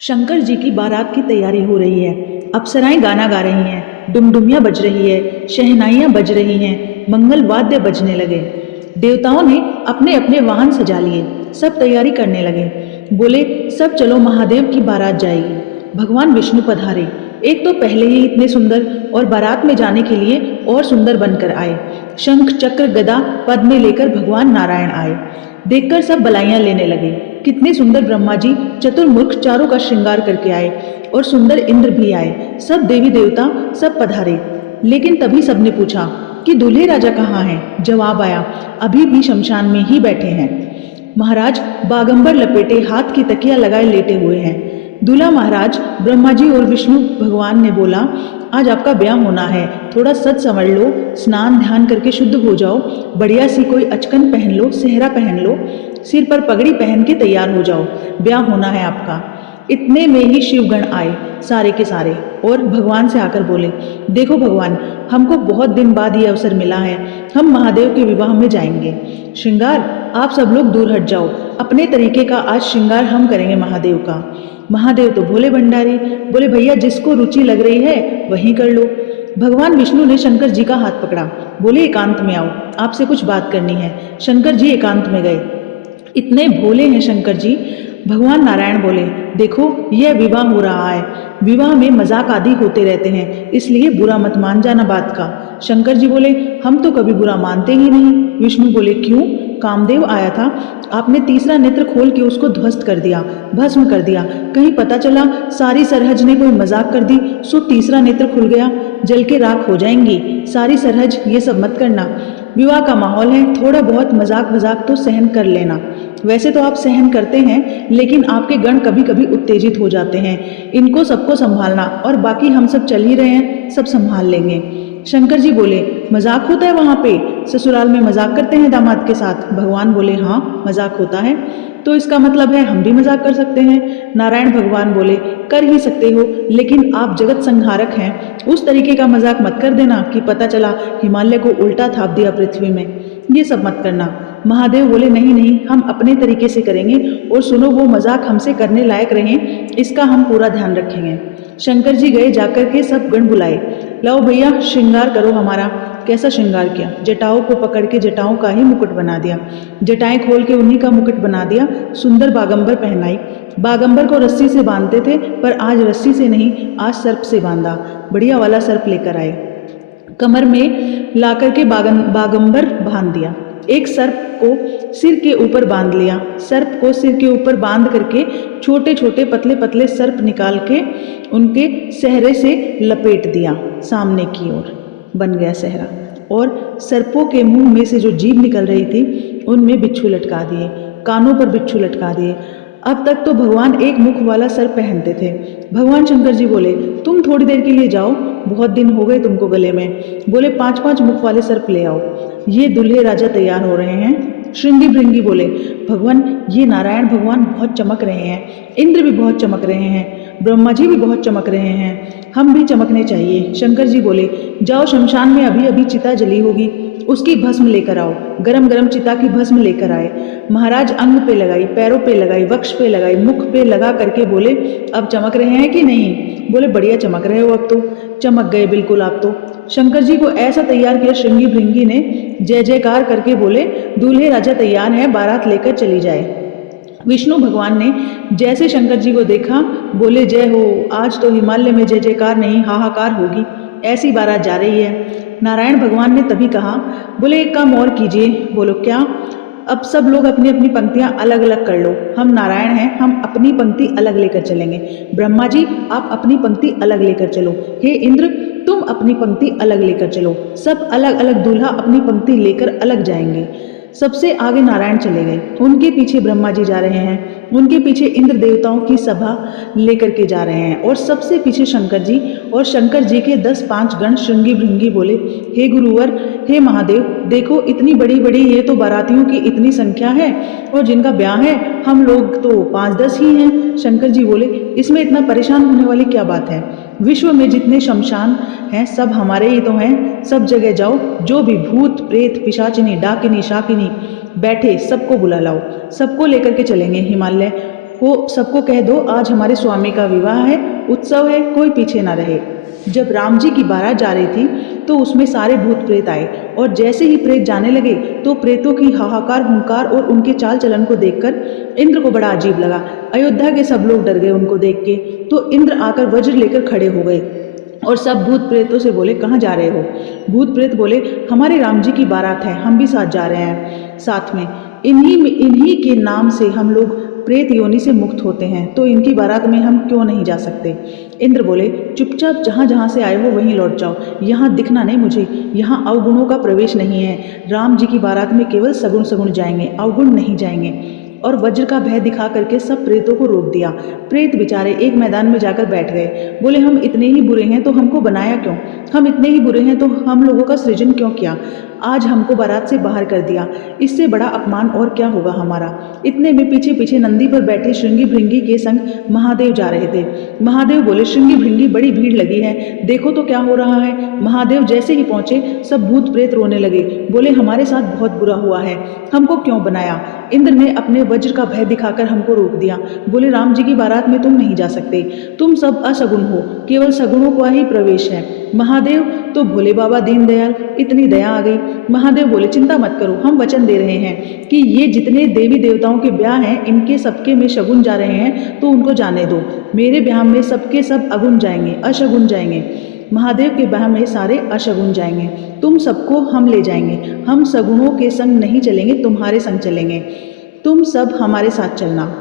शंकर जी की बारात की तैयारी हो रही है। अप्सराएं गाना गा रही हैं, डुमडुमियाँ बज रही है, शहनाइयाँ बज रही हैं, मंगल वाद्य बजने लगे। देवताओं ने अपने अपने वाहन सजा लिए, सब तैयारी करने लगे। बोले, सब चलो, महादेव की बारात जाएगी। भगवान विष्णु पधारे। एक तो पहले ही इतने सुंदर और बारात में जाने के लिए और सुंदर बनकर आए। शंख चक्र गदा पद्म लेकर भगवान नारायण आए। देखकर सब बलाइयां लेने लगे। कितने सुंदर ब्रह्मा जी चतुर्मुख चारों का श्रृंगार करके आए और सुंदर इंद्र भी आए। सब देवी देवता सब पधारे। लेकिन तभी सबने पूछा कि दूल्हे राजा कहाँ हैं? जवाब आया, अभी भी शमशान में ही बैठे हैं। महाराज बागंबर लपेटे हाथ की तकिया लगाए लेटे हुए हैं। दूल्हा महाराज ब्रह्मा जी और विष्णु भगवान ने बोला, आज आपका ब्याह होना है, थोड़ा सच समझ लो, स्नान ध्यान करके शुद्ध हो जाओ, बढ़िया सी कोई अचकन पहन लो, सेहरा पहन लो, सिर पर पगड़ी पहन के तैयार हो जाओ, ब्याह होना है आपका। इतने में ही शिवगण आए, सारे के सारे, और भगवान से आकर बोले, देखो भगवान, हमको बहुत दिन बाद ये अवसर मिला है, हम महादेव के विवाह में जाएंगे। श्रृंगार आप सब लोग दूर हट जाओ, अपने तरीके का आज श्रृंगार हम करेंगे महादेव का। महादेव तो भोले भंडारी, बोले भैया जिसको रुचि लग रही है वही कर लो। भगवान विष्णु ने शंकर जी का हाथ पकड़ा, बोले एकांत में आओ, आपसे कुछ बात करनी है। शंकर जी एकांत में गए। इतने भोले हैं शंकर जी। भगवान नारायण बोले, देखो यह विवाह हो रहा है, विवाह में मजाक आदि होते रहते हैं, इसलिए बुरा मत मान जाना बात का। शंकर जी बोले, हम तो कभी बुरा मानते ही नहीं। विष्णु बोले, क्यों? कामदेव आया था, आपने तीसरा नेत्र खोल के उसको ध्वस्त कर दिया, भस्म कर दिया। कहीं पता चला सारी सरहज ने कोई मजाक कर दी, सो तीसरा नेत्र खुल गया, जल के राख हो जाएंगी सारी सरहज, ये सब मत करना। विवाह का माहौल है, थोड़ा बहुत मजाक वजाक तो सहन कर लेना। वैसे तो आप सहन करते हैं, लेकिन आपके गण कभी कभी उत्तेजित हो जाते हैं, इनको सबको संभालना, और बाकी हम सब चल ही रहे हैं, सब संभाल लेंगे। शंकर जी बोले, मजाक होता है वहां पे? ससुराल में मजाक करते हैं दामाद के साथ? भगवान बोले, हाँ मजाक होता है। तो इसका मतलब है हम भी मजाक कर सकते हैं? नारायण भगवान बोले, कर ही सकते हो, लेकिन आप जगत संहारक हैं, उस तरीके का मजाक मत कर देना कि पता चला हिमालय को उल्टा थाप दिया पृथ्वी में, ये सब मत करना। महादेव बोले, नहीं नहीं, हम अपने तरीके से करेंगे, और सुनो वो मजाक हमसे करने लायक रहें, इसका हम पूरा ध्यान रखेंगे। शंकर जी गए, जाकर के सब गण बुलाए, लाओ भैया श्रृंगार करो हमारा। कैसा श्रृंगार किया? जटाओं को पकड़ के जटाओं का ही मुकुट बना दिया, जटाएं खोल के उन्हीं का मुकुट बना दिया, सुंदर बागंबर पहनाई। बागंबर को रस्सी से बांधते थे, पर आज रस्सी से नहीं, आज सर्प से बांधा, बढ़िया वाला सर्प लेकर आए, कमर में ला करके बागंबर बांध दिया। एक सर्प को सिर के ऊपर बांध लिया, सर्प को सिर के ऊपर बांध करके छोटे छोटे पतले पतले सर्प निकाल के उनके सहरे से लपेट दिया, सामने की ओर बन गया सहरा, और सर्पों के मुंह में से जो जीभ निकल रही थी उनमें बिच्छू लटका दिए, कानों पर बिच्छू लटका दिए। अब तक तो भगवान एक मुख वाला सर्प पहनते थे। भगवान शंकर जी बोले, तुम थोड़ी देर के लिए जाओ, बहुत दिन हो गए तुमको गले में। बोले, 5-5 मुख वाले सर्प ले आओ, ये दूल्हे राजा तैयार हो रहे हैं। श्रृंगी भृंगी बोले, भगवान ये नारायण भगवान बहुत चमक रहे हैं, इंद्र भी बहुत चमक रहे हैं, ब्रह्मा जी भी बहुत चमक रहे हैं, हम भी चमकने चाहिए। शंकर जी बोले, जाओ शमशान में अभी अभी चिता जली होगी, उसकी भस्म लेकर आओ, गरम गरम चिता की भस्म लेकर आए। महाराज अंग पे लगाई, पैरों पे लगाई, वक्ष पे लगाई, मुख पे लगा करके बोले, अब चमक रहे हैं कि नहीं? बोले, बढ़िया चमक रहे हो, अब तो चमक गए बिल्कुल आप तो। शंकर जी को ऐसा तैयार किया, श्रृंगी भृंगी ने जय जयकार करके बोले, दूल्हे राजा तैयार हैं, बारात लेकर चली जाए। विष्णु भगवान ने जैसे शंकर जी को देखा, बोले, जय हो, आज तो हिमालय में जय जयकार नहीं हाहाकार होगी, ऐसी बारात जा रही है। नारायण भगवान ने तभी कहा, बोले एक काम और कीजिए। बोलो क्या? अब सब लोग अपनी अपनी पंक्तियां अलग अलग कर लो, हम नारायण हैं, हम अपनी पंक्ति अलग लेकर चलेंगे। ब्रह्मा जी आप अपनी पंक्ति अलग लेकर चलो, हे इंद्र तुम अपनी पंक्ति अलग लेकर चलो, सब अलग अलग दूल्हा अपनी पंक्ति लेकर अलग जाएंगे। सबसे आगे नारायण चले गए, उनके पीछे ब्रह्मा जी जा रहे हैं, उनके पीछे इंद्र देवताओं की सभा लेकर के जा रहे हैं, और सबसे पीछे शंकर जी, और शंकर जी के 10-5 गण। श्रृंगी भृंगी बोले, हे गुरुवर, हे महादेव, देखो इतनी बड़ी बड़ी ये तो बारातियों की इतनी संख्या है, और जिनका ब्याह है हम लोग तो 5-10 ही हैं। शंकर जी बोले, इसमें इतना परेशान होने वाली क्या बात है? विश्व में जितने शमशान हैं सब हमारे ही तो हैं, सब जगह जाओ, जो भी भूत प्रेत पिशाचिनी डाकिनी शाकिनी बैठे सबको बुला लाओ, सबको लेकर के चलेंगे हिमालय, को सबको कह दो आज हमारे स्वामी का विवाह है, उत्सव है, कोई पीछे ना रहे। जब राम जी की बारात जा रही थी तो उसमें सारे भूत प्रेत आए और जैसे ही प्रेत जाने लगे तो प्रेतों की हाहाकार हुंकार और उनके चाल चलन को देखकर इंद्र को बड़ा अजीब लगा। अयोध्या के सब लोग डर गए उनको देख के। तो इंद्र आकर वज्र लेकर खड़े हो गए और सब भूत प्रेतों से बोले कहाँ जा रहे हो। भूत प्रेत बोले हमारे राम जी की बारात है, हम भी साथ जा रहे हैं। साथ में इन्हीं के नाम से हम लोग प्रेत योनि से मुक्त होते हैं, तो इनकी बारात में हम क्यों नहीं जा सकते। इंद्र बोले चुपचाप जहाँ जहाँ से आए हो वहीं लौट जाओ, यहाँ दिखना नहीं मुझे, यहाँ अवगुणों का प्रवेश नहीं है। राम जी की बारात में केवल सगुण सगुण जाएंगे, अवगुण नहीं जाएंगे। और वज्र का भय दिखा करके सब प्रेतों को रोक दिया। प्रेत बेचारे एक मैदान में जाकर बैठ गए। बोले हम इतने ही बुरे हैं तो हमको बनाया क्यों, हम इतने ही बुरे हैं तो हम लोगों का सृजन क्यों किया, आज हमको बारात से बाहर कर दिया, इससे बड़ा अपमान और क्या होगा हमारा। इतने में पीछे पीछे नंदी पर बैठे श्रृंगी भृंगी के संग महादेव जा रहे थे। महादेव बोले श्रृंगी भृंगी बड़ी भीड़ लगी है, देखो तो क्या हो रहा है। महादेव जैसे ही पहुंचे सब भूत प्रेत रोने लगे। बोले हमारे साथ बहुत बुरा हुआ है, हमको क्यों बनाया। इंद्र ने अपने वज्र का भय दिखाकर हमको रोक दिया। बोले राम जी की बारात में तुम नहीं जा सकते, तुम सब असगुण हो, केवल सगुणों का ही प्रवेश है। महादेव तो भोले बाबा दीनदयाल, इतनी दया आ गई। महादेव बोले चिंता मत करो, हम वचन दे रहे हैं कि ये जितने देवी देवताओं के ब्याह हैं इनके सबके में शगुन जा रहे हैं तो उनको जाने दो। मेरे ब्याह में सबके सब अगुण जाएंगे, अशगुन जाएंगे। महादेव के ब्याह में सारे अशगुन जाएंगे, तुम सबको हम ले जाएंगे। हम सगुणों के संग नहीं चलेंगे, तुम्हारे संग चलेंगे, तुम सब हमारे साथ चलना।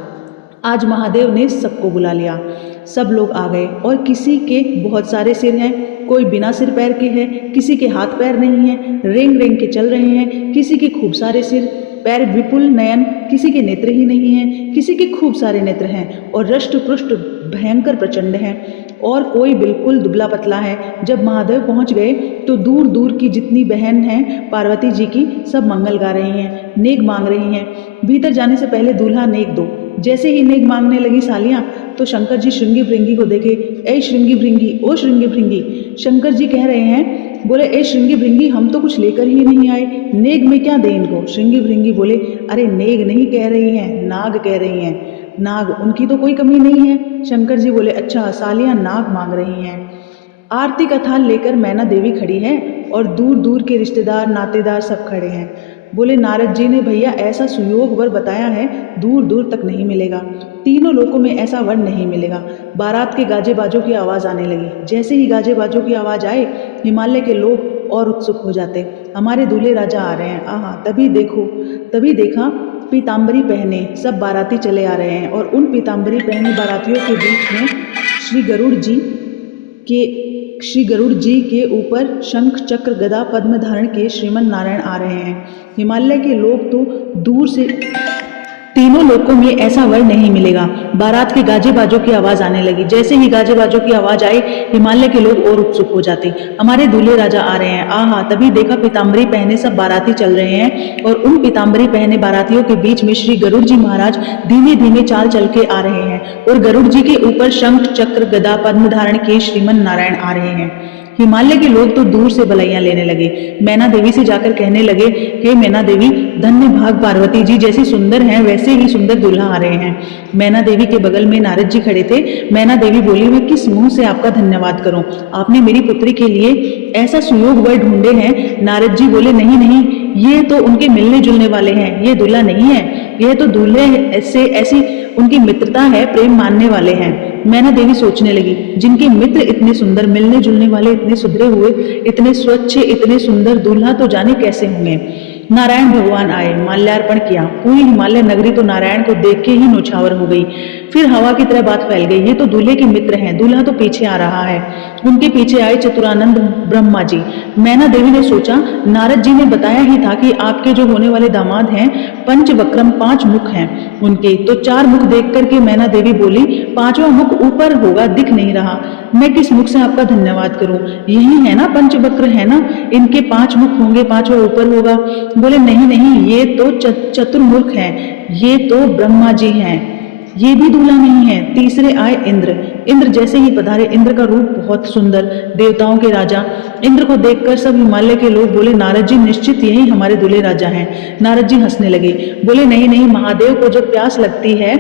आज महादेव ने सबको बुला लिया, सब लोग आ गए और किसी के बहुत सारे सिर हैं, कोई बिना सिर पैर के है, किसी के हाथ पैर नहीं है, रेंग रेंग के चल रहे हैं, किसी के खूब सारे सिर पैर विपुल नयन, किसी के नेत्र ही नहीं हैं, किसी के खूब सारे नेत्र हैं और रष्ट पृष्ठ भयंकर प्रचंड हैं और कोई बिल्कुल दुबला पतला है। जब महादेव पहुंच गए तो दूर दूर की जितनी बहन हैं पार्वती जी की सब मंगल गा रही हैं, नेक मांग रही हैं। भीतर जाने से पहले दूल्हा नेक दो। जैसे ही नेक मांगने लगी सालियां तो शंकर जी श्रृंगी भृंगी को देखे, ए श्रृंगी भृंगी, ओ श्रृंगी भृंगी। शंकर जी कह रहे हैं, बोले ए श्रृंगी भृंगी हम तो कुछ लेकर ही नहीं आए, नेग में क्या दें इनको। श्रृंगी भृंगी बोले अरे नेग नहीं कह रही हैं, नाग कह रही हैं, नाग, उनकी तो कोई कमी नहीं है। शंकर जी बोले अच्छा सालियां नाग मांग रही हैं। आरती का थाल लेकर मैना देवी खड़ी है और दूर दूर के रिश्तेदार नातेदार सब खड़े हैं। बोले नारद जी ने भैया ऐसा सुयोग वर बताया है, दूर दूर तक नहीं मिलेगा, तीनों लोकों में ऐसा वर नहीं मिलेगा। बारात के गाजे बाजों की आवाज़ आने लगी। जैसे ही गाजे बाजों की आवाज़ आए हिमालय के लोग और उत्सुक हो जाते, हमारे दूल्हे राजा आ रहे हैं। आहा, तभी देखा पीताम्बरी पहने सब बाराती चले आ रहे हैं और उन पीताम्बरी पहने बारातियों के बीच में श्री गरुड़ जी के ऊपर शंख चक्र गदा पद्म धारण के श्रीमन नारायण आ रहे हैं। हिमालय के लोग तो दूर से, तीनों लोकों में ऐसा वर नहीं मिलेगा। बारात के गाजे बाजों की आवाज आने लगी। जैसे ही गाजे बाजों की आवाज आई हिमालय के लोग और उत्सुक हो जाते, हमारे दूल्हे राजा आ रहे हैं। आहा, तभी देखा पीताम्बरी पहने सब बाराती चल रहे हैं और उन पीताम्बरी पहने बारातियों के बीच में श्री गरुड़ जी महाराज धीमे धीमे चाल चल के आ रहे हैं और गरुड़ जी के ऊपर शंख चक्र गदा पद्म धारण के श्रीमन नारायण आ रहे हैं। हिमालय के लोग तो दूर से बलैया लेने लगे। मैना देवी से जाकर कहने लगे, हे मैना देवी, धन्य भाग पार्वती जी जैसी सुंदर हैं वैसे ही सुंदर दूल्हा आ रहे हैं। मैना देवी के बगल में नारद जी खड़े थे। मैना देवी बोली, मैं किस मुंह से आपका धन्यवाद करूं, आपने मेरी पुत्री के लिए ऐसा सुयोग वर ढूंढे हैं। नारद जी बोले, नहीं नहीं, ये तो उनके मिलने जुलने वाले हैं, ये दूल्हा नहीं है, यह तो दूल्हे से ऐसी उनकी मित्रता है, प्रेम मानने वाले हैं। मैना देवी सोचने लगी, जिनके मित्र इतने सुंदर, मिलने जुलने वाले इतने सुधरे हुए, इतने स्वच्छ, इतने सुंदर दूल्हा तो जाने कैसे होंगे। नारायण भगवान आए, माल्यार्पण किया। पूरी हिमालय नगरी तो नारायण को देख के ही नौछावर हो गई। फिर हवा की तरह बात फैल गई, ये तो दूल्हे के मित्र हैं, दूल्हा तो पीछे आ रहा है। उनके पीछे आए चतुरानंद ब्रह्मा जी। मैना देवी ने सोचा, नारद जी ने बताया ही था कि आपके जो होने वाले दामाद हैं पंचवक्रम, 5 मुख हैं उनके, तो 4 मुख देख करके मैना देवी बोली, 5वां मुख ऊपर होगा, दिख नहीं रहा, मैं किस मुख से आपका धन्यवाद करूं। यही है ना पंचवक्र है ना, इनके 5 मुख होंगे, 5वां ऊपर होगा। बोले नहीं नहीं, ये तो चतुर्मुख हैं, ये तो ब्रह्मा जी हैं, ये भी दूल्हा नहीं है। तीसरे आए इंद्र। इंद्र जैसे ही पधारे, इंद्र का रूप बहुत सुंदर, देवताओं के राजा। इंद्र को देखकर सब हिमालय के लोग बोले, नारद जी निश्चित यही हमारे दूल्हे राजा हैं। नारद जी हंसने लगे, बोले नहीं नहीं, महादेव को जब प्यास लगती है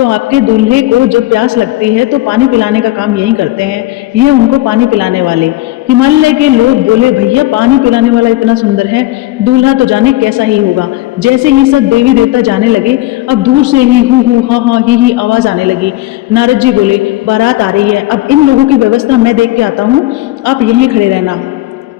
तो आपके दूल्हे को जब प्यास लगती है तो पानी पिलाने का काम यही करते हैं, ये उनको पानी पिलाने वाले। हिमालय के लोग बोले भैया पानी पिलाने वाला इतना सुंदर है, दूल्हा तो जाने कैसा ही होगा। जैसे ही सब देवी देवता जाने लगे, अब दूर से ही हु हु हा हा ही आवाज आने लगी। नारद जी बोले बारात आ रही है, अब इन लोगों की व्यवस्था मैं देख के आता हूँ, आप यहीं खड़े रहना।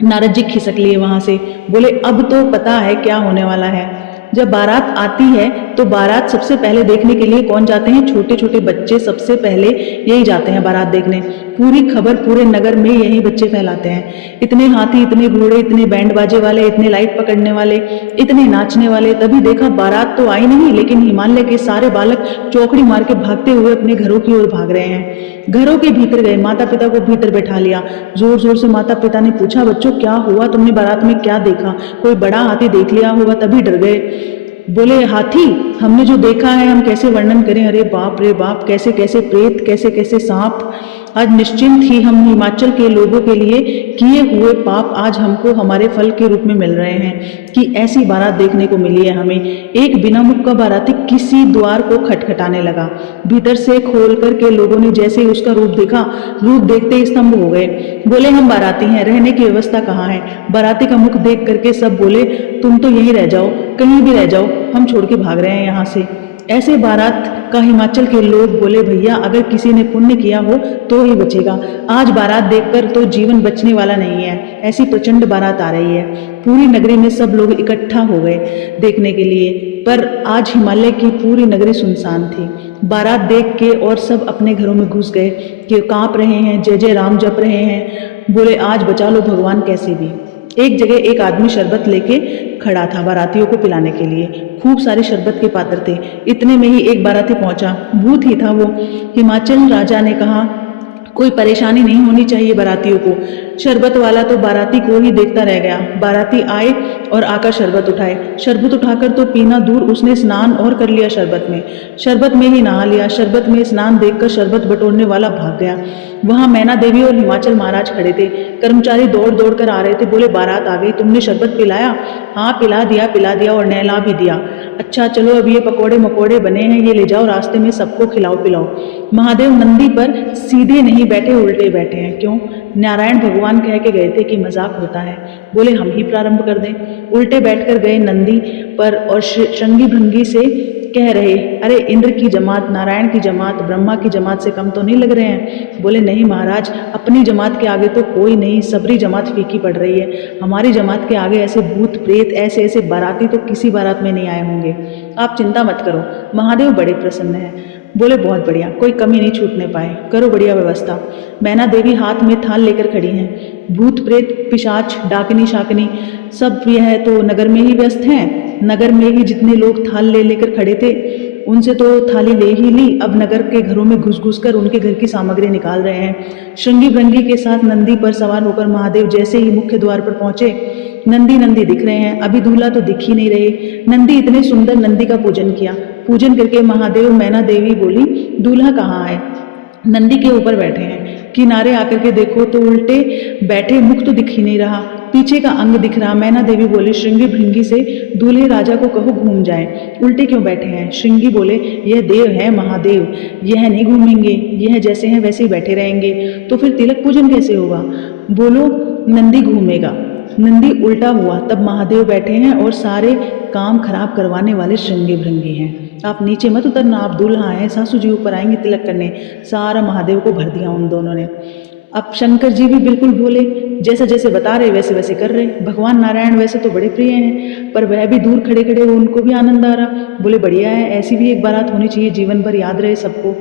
नारद जी खिसक लिए वहां से, बोले अब तो पता है क्या होने वाला है। जब बारात आती है तो बारात सबसे पहले देखने के लिए कौन जाते हैं? छोटे छोटे बच्चे सबसे पहले यही जाते हैं बारात देखने। पूरी खबर पूरे नगर में यही बच्चे फैलाते हैं। इतने हाथी, इतने घोड़े, इतने बैंड बाजे वाले, इतने लाइट पकड़ने वाले, इतने नाचने वाले। तभी देखा बारात तो आई नहीं, लेकिन हिमालय के सारे बालक चौकड़ी मार के भागते हुए अपने घरों की ओर भाग रहे हैं। घरों के भीतर गए, माता पिता को भीतर बैठा लिया। जोर जोर से माता पिता ने पूछा बच्चों क्या हुआ, तुमने बारात में क्या देखा? कोई बड़ा हाथी देख लिया होगा तभी डर गए। बोले हाथी हमने जो देखा है हम कैसे वर्णन करें, अरे बाप रे बाप, कैसे कैसे प्रेत, कैसे कैसे सांप। आज निश्चिंत ही हम हिमाचल के लोगों के लिए किए हुए पाप आज हमको हमारे फल के रूप में मिल रहे हैं कि ऐसी बारात देखने को मिली है हमें। एक बिना मुख का बाराती किसी द्वार को खटखटाने लगा। भीतर से खोल करके लोगों ने जैसे ही उसका रूप देखा, रूप देखते ही स्तंभ हो गए। बोले हम बाराती हैं, रहने की व्यवस्था कहाँ है? बाराती का मुख देख करके सब बोले तुम तो यहीं रह जाओ, कहीं भी रह जाओ, हम छोड़ के भाग रहे हैं यहाँ से। ऐसे बारात का हिमाचल के लोग बोले भैया अगर किसी ने पुण्य किया हो तो ही बचेगा, आज बारात देखकर तो जीवन बचने वाला नहीं है। ऐसी प्रचंड बारात आ रही है। पूरी नगरी में सब लोग इकट्ठा हो गए देखने के लिए, पर आज हिमालय की पूरी नगरी सुनसान थी। बारात देख के और सब अपने घरों में घुस गए कि कांप रहे हैं, जय जय राम जप रहे हैं। बोले आज बचा लो भगवान कैसे भी। एक जगह एक आदमी शरबत लेके खड़ा था बारातियों को पिलाने के लिए। खूब सारे शरबत के पात्र थे। इतने में ही एक बाराती पहुंचा, भूत ही था वो। हिमाचल राजा ने कहा कोई परेशानी नहीं होनी चाहिए बारातियों को। शरबत वाला तो बाराती को ही देखता रह गया। बाराती आए और आकर शरबत उठाए। शरबत उठाकर तो पीना दूर, उसने स्नान और कर लिया शरबत में। शरबत में ही नहा लिया। शरबत में स्नान देखकर शरबत बटोरने वाला भाग गया। वहां मैना देवी और हिमाचल महाराज खड़े थे। कर्मचारी दौड़ दौड़ कर आ रहे थे। बोले बारात आ गई, तुमने शरबत पिलाया? हाँ पिला दिया और नहला भी दिया। अच्छा चलो अब ये पकोड़े मकोड़े बने हैं, ये ले जाओ, रास्ते में सबको खिलाओ पिलाओ। महादेव नंदी पर सीधे नहीं बैठे, उल्टे बैठे हैं। क्यों? नारायण भगवान कह के गए थे कि मजाक होता है। बोले हम ही प्रारंभ कर दें। उल्टे बैठकर गए नंदी पर और श्रृंगी भृंगी से कह रहे अरे इंद्र की जमात, नारायण की जमात, ब्रह्मा की जमात से कम तो नहीं लग रहे हैं? बोले नहीं महाराज, अपनी जमात के आगे तो कोई नहीं, सबरी जमात फीकी पड़ रही है। हमारी जमात के आगे ऐसे भूत प्रेत, ऐसे ऐसे बाराती तो किसी बारात में नहीं आए होंगे। आप चिंता मत करो। महादेव बड़े प्रसन्न हैं। बोले बहुत बढ़िया, कोई कमी नहीं छूटने पाए, करो बढ़िया व्यवस्था। मैना देवी हाथ में थाल लेकर खड़ी हैं। भूत प्रेत पिशाच डाकनी शाकनी सब यह तो नगर में ही व्यस्त हैं। नगर में ही जितने लोग थाल ले लेकर खड़े थे उनसे तो थाली ले ही ली, अब नगर के घरों में घुस घुस कर उनके घर की सामग्री निकाल रहे हैं। श्रृंगी भृंगी के साथ नंदी पर सवार होकर महादेव जैसे ही मुख्य द्वार पर पहुंचे, नंदी नंदी दिख रहे हैं, अभी दूल्हा तो दिख ही नहीं रहे। नंदी इतने सुंदर नंदी का पूजन किया। पूजन करके महादेव मैना देवी बोली दूल्हा कहाँ है? नंदी के ऊपर बैठे हैं। किनारे आकर के देखो तो उल्टे बैठे, मुख तो दिख ही नहीं रहा, पीछे का अंग दिख रहा। मैना देवी बोली श्रृंगी भृंगी से दूल्हे राजा को कहो घूम जाए, उल्टे क्यों बैठे हैं? श्रृंगी बोले यह देव है महादेव, यह नहीं घूमेंगे, यह जैसे हैं वैसे ही बैठे रहेंगे, तो फिर तिलक पूजन कैसे होगा? बोलो नंदी घूमेगा। नंदी उल्टा हुआ, तब महादेव बैठे हैं और सारे काम खराब करवाने वाले श्रृंगी भृंगी हैं। आप नीचे मत उतरना, आप दूल्हा हैं, सासू जी ऊपर आएंगे तिलक करने। सारा महादेव को भर दिया उन दोनों ने। अब शंकर जी भी बिल्कुल भोले, जैसा जैसे बता रहे वैसे वैसे कर रहे। भगवान नारायण वैसे तो बड़े प्रिय हैं, पर वह भी दूर खड़े खड़े उनको भी आनंद आ रहा। बोले बढ़िया है, ऐसी भी एक बारात होनी चाहिए, जीवन भर याद रहे सबको।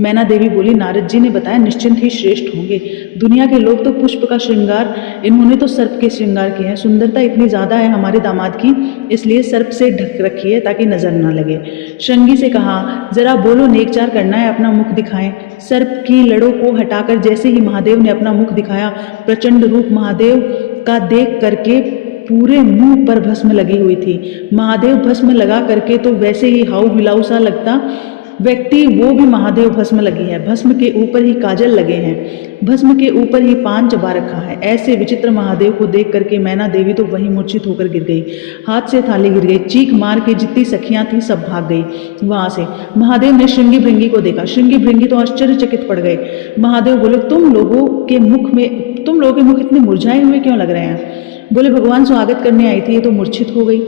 मैना देवी बोली नारद जी ने बताया निश्चिंत ही श्रेष्ठ होंगे। दुनिया के लोग तो पुष्प का श्रृंगार, इन्होंने तो सर्प के श्रृंगार किए हैं। सुंदरता इतनी ज़्यादा है हमारे दामाद की, इसलिए सर्प से ढक रखी है ताकि नजर ना लगे। श्रृंगी से कहा जरा बोलो, नेक चार करना है, अपना मुख दिखाएं। सर्प की लड़ों को हटाकर जैसे ही महादेव ने अपना मुख दिखाया, प्रचंड रूप महादेव का देख करके पूरे मुंह पर भस्म लगी हुई थी। महादेव भस्म लगा करके तो वैसे ही हाउ बिलाऊ सा लगता, व्यक्ति वो भी महादेव भस्म लगी है, भस्म के ऊपर ही काजल लगे हैं, भस्म के ऊपर ही पान चबा रखा है। ऐसे विचित्र महादेव को देख करके मैना देवी तो वहीं मूर्छित होकर गिर गई, हाथ से थाली गिर गई, चीख मार के जितनी सखियां थी सब भाग गई वहां से। महादेव ने श्रृंगी भृंगी को देखा, श्रृंगी भृंगी तो आश्चर्यचकित पड़ गए। महादेव बोले, तुम लोगों के मुख इतने मुरझाए हुए क्यों लग रहे हैं? बोले, भगवान स्वागत करने आई थी, ये तो मूर्छित हो गई।